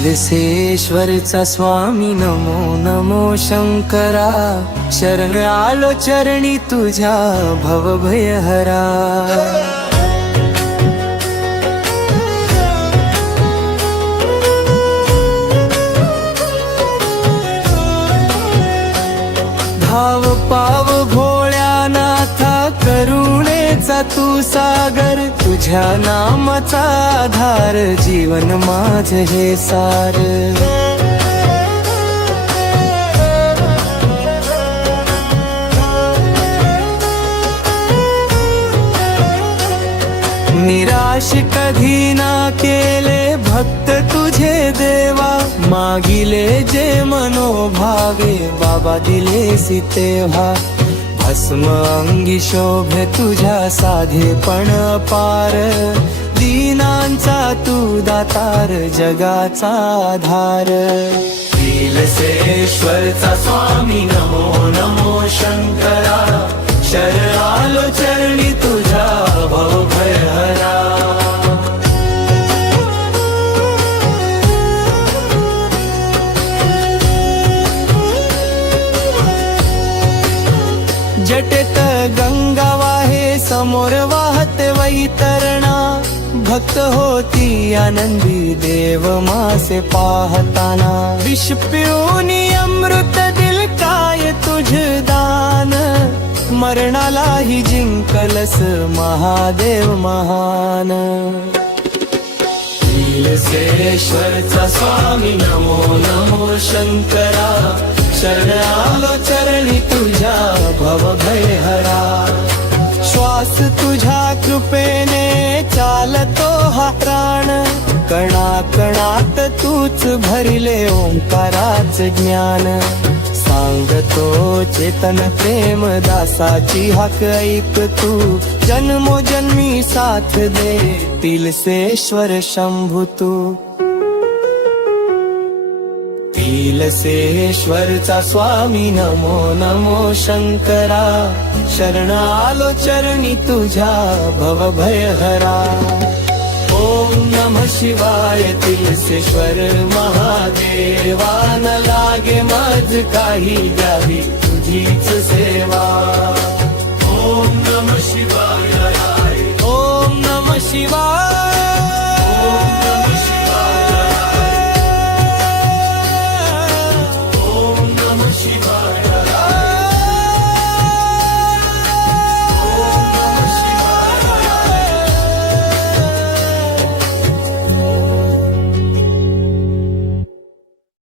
तिलसेश्वरचा स्वामी नमो नमो शंकरा, शरण आलो चरणी तुझ्या भवभयहरा। धाव पाव भोळ्यानाथा करुणेचा तू सागर, तुझ्या नामाचा आधार जीवन माझ हे सार। निराश कधी ना केले भक्त तुझे देवा, मागिले जे मनोभावे बाबा दिलेसी तेव्हा। भस्म अंगी शोभे तुझ्या साधेपण पार, दीनांचा तू दातार जगाचा आधार। तिलसेश्वरचा स्वामी नमो नमो शंकरा, शरण आलो चरणी तुझ्या भवभयहरा। जटेत गंगा वाहे समोर वाहते वैतरणा, भक्त होती आनंदी देव मासे पाहताना। विष पिऊनी अमृत दिल काय तुझ दान, मरणालाही जिंकलस महादेव महान। तिलसेश्वरचा स्वामी नमो नमो शंकरा, शरण आलो चरणी तुझ्या भवभयहरा। श्वास तुझ्या कृपेने चालतो हा प्राण, कणाकणात तूच भरिले ओंकाराच ज्ञान। सांगतो चेतन प्रेम दासाची हाक ऐक तू, जन्मोजन्मी साथ दे तिलसेश्वर शंभू तू। तिलसेश्वरचा स्वामी नमो नमो शंकरा, शरण आलो चरणी तुझ्या भवभयहरा। ओम नमः शिवाय तिलसेश्वर महादेवा, न लागे मज काही द्यावी तुझीच सेवा। ओम नमः शिवाय, ओम नमः शिवाय, ओम नमः शिवाय, ओम नमः शिवाय।